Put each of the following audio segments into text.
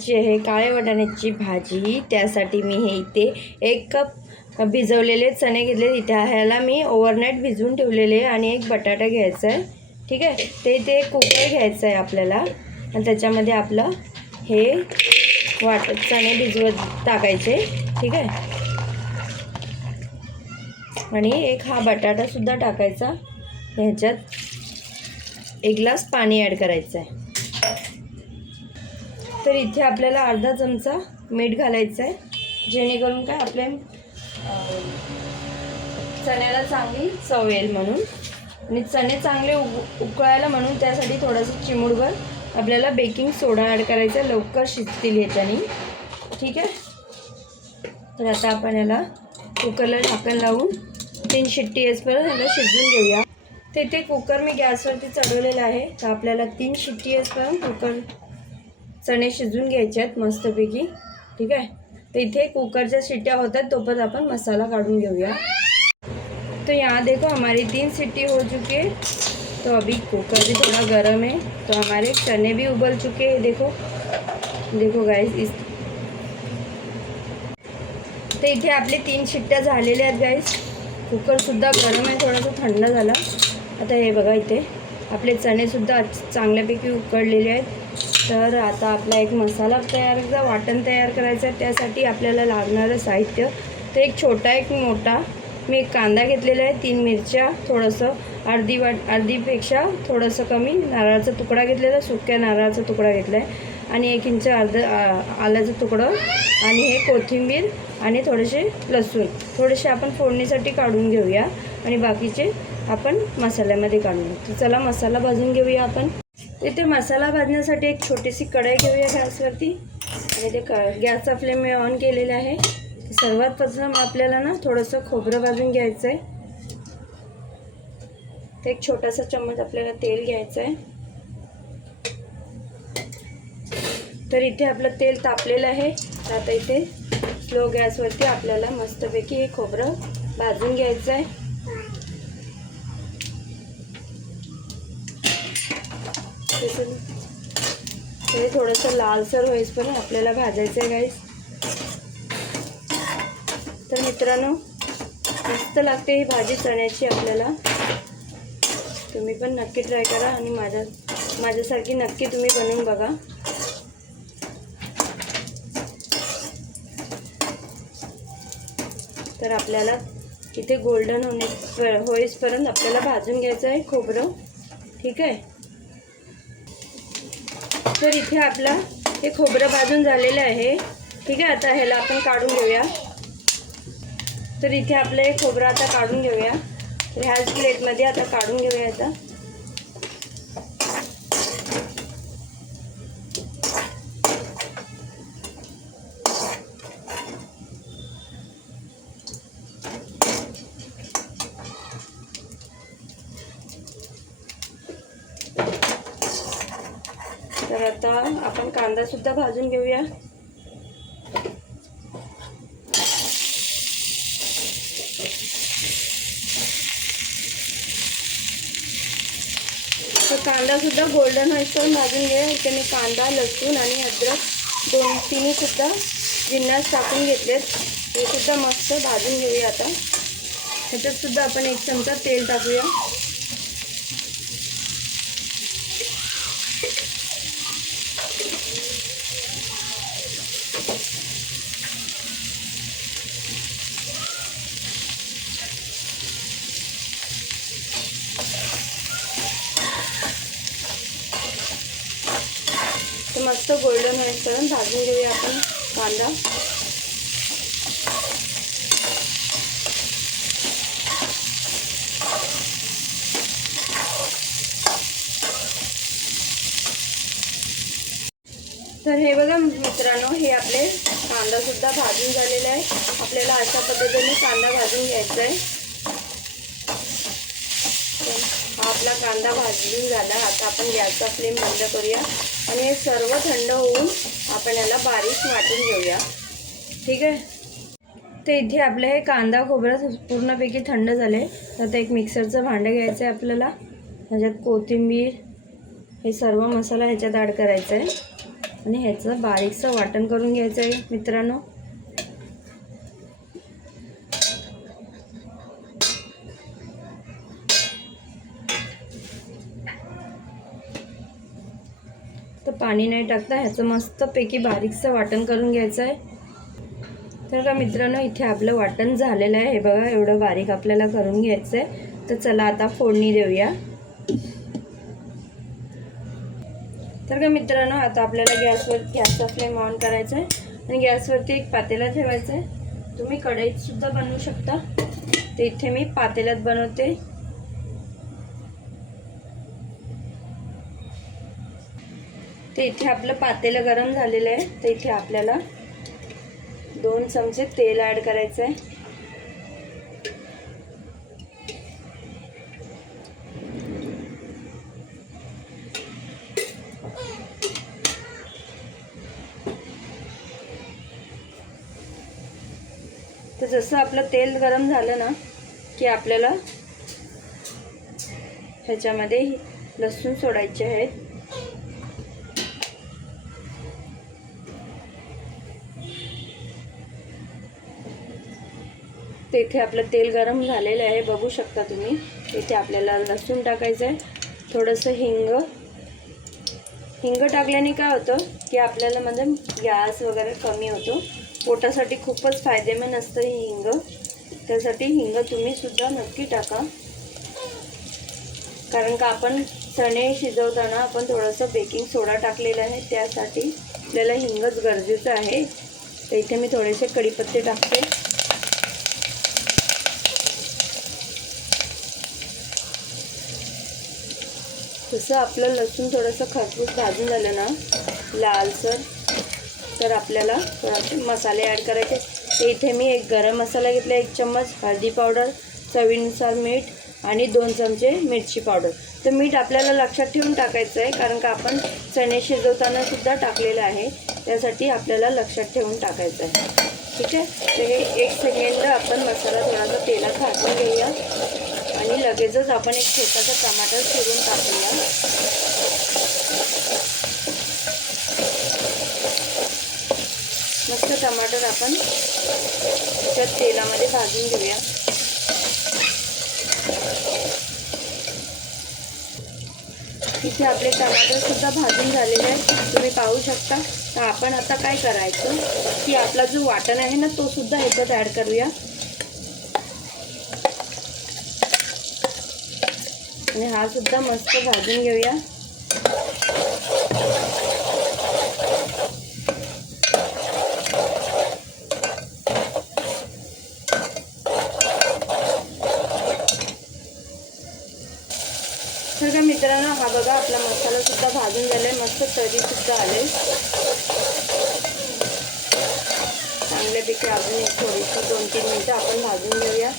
करायची आहे काळ्या वाटाण्याची भाजी। त्यासाठी मी हे इथे 1 कप भिजवलेले चणे घेतले। इथे ह्याला मी ओव्हरनाईट भिजवून ठेवलेले आणि 1 बटाटा घ्यायचा आहे, ठीक आहे। ते इथे कुकर घ्यायचं आहे आपल्याला आणि त्याच्यामध्ये आपलं हे चणे भिजवत टाकायचे, ठीक आहे। आणि 1 हा बटाटासुद्धा टाकायचा। ह्याच्यात 1 ग्लास पाणी ॲड करायचं आहे। तर इथे आपल्याला अर्धा चमचा मीठ घालायचं आहे, जेणेकरून काय आपल्या चण्याला चांगली चव येईल म्हणून। आणि चणे चांगले उकळायला म्हणून त्यासाठी थोडंसं चिमूटभर आपल्याला बेकिंग सोडा ॲड करायचा, लवकर शिजतील ह्याच्याने, ठीक आहे। तर आता आपण याला कुकरला झाकण लावून 3 शिट्टी येईपर्यंत याला शिजवून घेऊया। ते कुकर मी गॅसवरती चढवलेलं आहे। तर आपल्याला 3 शिट्टी येईपर्यंत कुकर चणे शिजवून घ्यायचे आहेत मस्तपैकी, ठीक आहे। तर इथे कुकरच्या शिट्ट्या होतात तोपर्यंत आपण मसाला काढून घेऊया। तो यहाँ देखो हमारी 3 सीटी हो चुकी है। तो अभी कुकर भी थोड़ा गर्म है, तो हमारे चने भी उबल चुके हैं। देखो गाइस, तो इथे आपले 3 शिट्ट्या झालेल्या आहेत गाइस। कुकरसुद्धा गरम आहे, थोडंसं थंड झालं। आता हे बघा इथे आपले चणेसुद्धा चांगल्यापैकी उकडलेले आहेत। तर आता आपला एक मसाला तयार करायचा, वाटण तयार करायचं आहे। त्यासाठी आपल्याला लागणारं साहित्य तर 1 छोटा 1 मोठा मी 1 कांदा घेतलेला आहे, 3 मिरच्या, थोडंसं अर्धीपेक्षा थोडंसं कमी नारळाचा तुकडा घेतलेला, सुक्या नारळाचा तुकडा घेतला आहे आणि 1 इंच आल्याचं तुकडं आणि हे कोथिंबीर आणि थोडेसे लसूण थोडेसे आपण फोडणीसाठी काढून घेऊया आणि बाकीचे आपण मसाल्यामध्ये काढून घेऊ। तर चला मसाला भाजून घेऊया आपण। इथे मसाला भाजण्यासाठी 1 छोटीशी कढई घेऊया गॅसवरती आणि ते गॅसचा फ्लेम मी ऑन केलेला आहे। सर्वात प्रथम आपल्याला ना थोडंसं खोबरं भाजून घ्यायचं आहे। तर 1 छोटासा चम्मच आपल्याला तेल घ्यायचं आहे। तर इथे आपलं तेल तापलेलं आहे। तर आता इथे स्लो गॅसवरती आपल्याला मस्तपैकी हे खोबरं भाजून घ्यायचं आहे। ते थोडंसं लालसर होईपर्यंत आपल्याला भाजायचं आहे गाईस। तर मित्रांनो, मस्त लागते ही भाजी चण्याची आपल्याला। तुम्ही पण नक्की ट्राय करा आणि माझ्यासारखी नक्की तुम्ही बनवून बघा। तर आपल्याला इथे गोल्डन होईपर्यंत आपल्याला भाजून घ्यायचं आहे खोबरं, ठीक आहे। तर इथे आपला हे खोबरं भाजून झालेलं आहे, ठीक आहे। आता ह्याला आपण काढून घेऊया। तर इथे आपलं हे खोबरं आता काढून घेऊया। तर ह्याच प्लेटमध्ये आता काढून घेऊया। आता तर आता आपण कांदासुद्धा भाजून घेऊया। तर कांदासुद्धा गोल्डन होईपर्यंत भाजून घ्या। इथे मी कांदा, लसूण आणि अद्रक तिन्हीसुद्धा जिन्नस टाकून घेतलेत, हे सुद्धा मस्त भाजून घेऊया। आता ह्याच्यातसुद्धा आपण 1 चमचा तेल टाकूया। तर मस्त गोल्डन होईपर्यंत भाजून घेऊया आपण कांदा। तर हे बघा मित्रांनो, हे आपले कांदासुद्धा भाजून झालेला आहे। आपल्याला अशा पद्धतीने कांदा भाजून घ्यायचा आहे। हा आपला कांदा भाजून झाला। आता आपण गॅसचा फ्लेम बंद करूया आणि हे सर्व थंड होऊन आपण याला बारीक वाटून घेऊया, ठीक आहे। तर इथे आपलं हे कांदा खोबरं पूर्णपैकी थंड झाले। तर आता 1 मिक्सरचं भांडं घ्यायचं आहे आपल्याला। ह्याच्यात कोथिंबीर, हे सर्व मसाला ह्याच्यात ॲड करायचा आहे। आणि ह्याचं बारीकसं वाटण करून घ्यायचं आहे मित्रांनो. तर पाणी नाही टाकता ह्याचं मस्तपैकी बारीकसं वाटण करून घ्यायचं आहे. तर का मित्रांनो, इथे आपलं वाटण झालेलं आहे. हे बघा, एवढं बारीक आपल्याला करून घ्यायचं आहे. तर चला आता फोडणी देऊया. तर का मित्रांनो, आता आपल्याला गॅसचा फ्लेम ऑन करायचा आहे आणि गॅसवरती एक पातेला ठेवायचं आहे. तुम्ही कढईत सुद्धा बनवू शकता. तर इथे मी पातेल्यात बनवते. तर इथे आपलं पातेलं गरम झालेलं आहे. तर इथे आपल्याला 2 चमचे तेल ॲड करायचं आहे. तर जसं आपलं तेल गरम झालं ना की आपल्याला ह्याच्यामध्ये लसूण सोडायचे आहेत. तर इथे आपलं तेल गरम झालेलं आहे, बघू शकता तुम्ही. इथे आपल्याला लसूण टाकायचं आहे. थोडंसं हिंग टाकल्याने काय होतं की आपल्याला म्हणजे गॅस वगैरे कमी होतो. पोटासाठी खूपच फायदेमंद असतं ही हिंग. त्यासाठी हिंग तुम्ही सुद्धा नक्की टाका. कारण का आपण चणे शिजवताना आपण थोडंसं बेकिंग सोडा टाकलेला आहे, त्यासाठी आपल्याला हिंगच गरजेचं आहे. तर इथे मी थोडेसे कढीपत्ते टाकते. जसं आपलं लसूण थोडंसं खरपूस भाजून झालं ना लालसर, तर आपल्याला थोडेसे मसाले ॲड करायचे. तर इथे मी एक गरम मसाला घेतला, 1 चम्मच हळदी पावडर, चवीनुसार मीठ आणि 2 चमचे मिरची पावडर. तर मीठ आपल्याला लक्षात ठेवून टाकायचं आहे, कारण का आपण चणे शिजवताना सुद्धा टाकलेलं आहे. त्यासाठी आपल्याला लक्षात ठेवून टाकायचं आहे. ठीक आहे. तर हे 1 सेकंड आपण मसाला थोडासा तेलात भाजून घेऊया आणि लगेचच आपण एक छोटासा टमाटर चिरून टाकूया. मस्त टमाटर आपण त्या तेलामध्ये भाजून घेऊया. इथे आपले टमाटर सुद्धा भाजून झालेले आहेत, तुम्ही पाहू शकता. तर आपण आता काय करायचं की आपला जो वाटण आहे ना तो सुद्धा ह्याच्यात ॲड करूया आणि हा सुद्धा मस्त भाजून घेऊया. तर का मित्रांनो, हा बघा आपला मसाला सुद्धा भाजून झालाय, मस्त तरी सुद्धा आले. चांगल्यापैकी अजून एक थोडीशी 2-3 मिनिटं आपण भाजून घेऊया.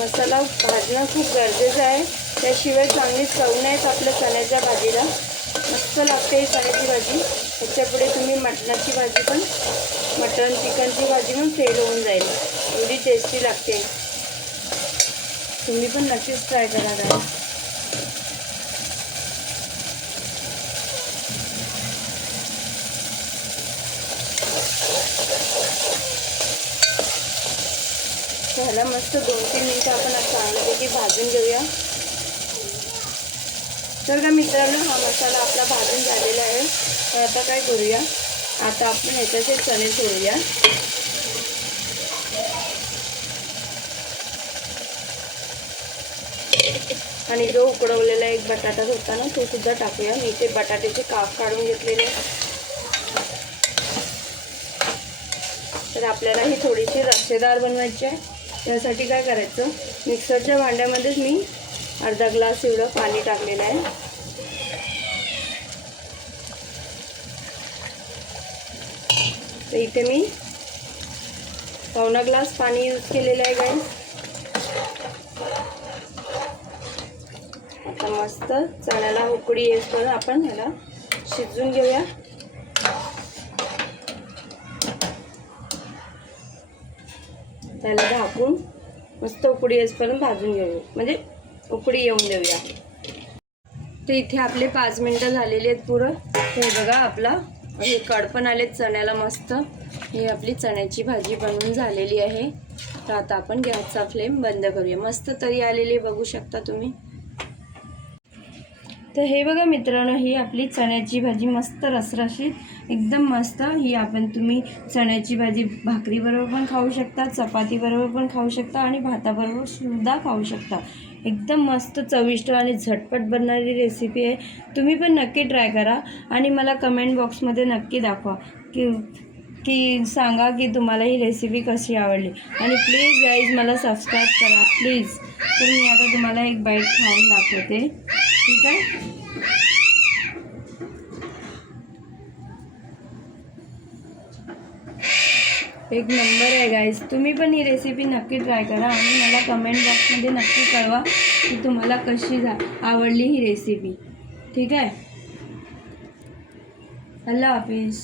मसाला भाजणं खूप गरजेचं आहे, त्याशिवाय चांगली चव नाहीच आपल्या चण्याच्या भाजीला. मस्त लागते ही चण्याची भाजी. त्याच्यापुढे तुम्ही मटणाची भाजी पण, मटण चिकनची भाजी पण फेल होऊन जाईल, एवढी टेस्टी लागते. तुम्ही पण नक्कीच ट्राय करा गाईस. ह्याला मस्त 2-3 मिनिटं आपण चांगल्यापैकी भाजून घेऊया. तर का मित्रांनो, हा मसाला आपला भाजून झालेला आहे. तर आता काय करूया, आता आपण ह्याच्याचे चणे सोडूया. आणि जो उकडवलेला एक बटाटा होता ना तो सुद्धा टाकूया. मी इथे बटाट्याचे काप काढून घेतलेले. तर आपल्याला ही थोडीशी रस्सेदार बनवायची आहे. त्यासाठी काय करायचं, मिक्सरच्या भांड्यामध्येच मी अर्धा ग्लास एवढं पाणी टाकलेलं आहे. तर इथे मी 1.25 ग्लास पाणी यूज केलेलं आहे गाईस. आता मस्त चण्याला उकळी येईपर्यंत आपण ह्याला शिजवून घेऊया. त्याला झाकून मस्त उकडी येईपर्यंत भाजून घेऊया, म्हणजे उकडी येऊन देऊया. तर इथे आपले 5 मिनटं झालेली आहेत पुरं. हे बघा आपला हे कडपण आलेत चण्याला मस्त. ही आपली चण्याची भाजी बनवून झालेली आहे. तर आता आपण गॅसचा फ्लेम बंद करूया. मस्त तरी आलेली बघू शकता तुम्ही. तर हे बघा मित्रांनो, ही आपली चण्याची भाजी मस्त रसरशीत एकदम मस्त. ही आपण तुम्ही चण्याची भाजी भाकरीबरोबर पण खाऊ शकता, चपातीबरोबर पण खाऊ शकता आणि भाताबरोबर सुद्धा खाऊ शकता. एकदम मस्त चविष्ट आणि झटपट बनणारी रेसिपी आहे. तुम्ही पण नक्की ट्राय करा आणि मला कमेंट बॉक्समध्ये नक्की दाखवा की सांगा की तुम्हाला ही रेसिपी कशी आवडली. आणि प्लीज गाईज मला सबस्क्राईब करा प्लीज. तर मी आता तुम्हाला एक बाईट खाऊन दाखवते, ठीक आहे. एक नंबर आहे गाईज. तुम्ही पण ही रेसिपी नक्की ट्राय करा आणि मला कमेंट बॉक्समध्ये नक्की कळवा की तुम्हाला कशी आवडली ही रेसिपी, ठीक आहे. अल्लाह हाफिज.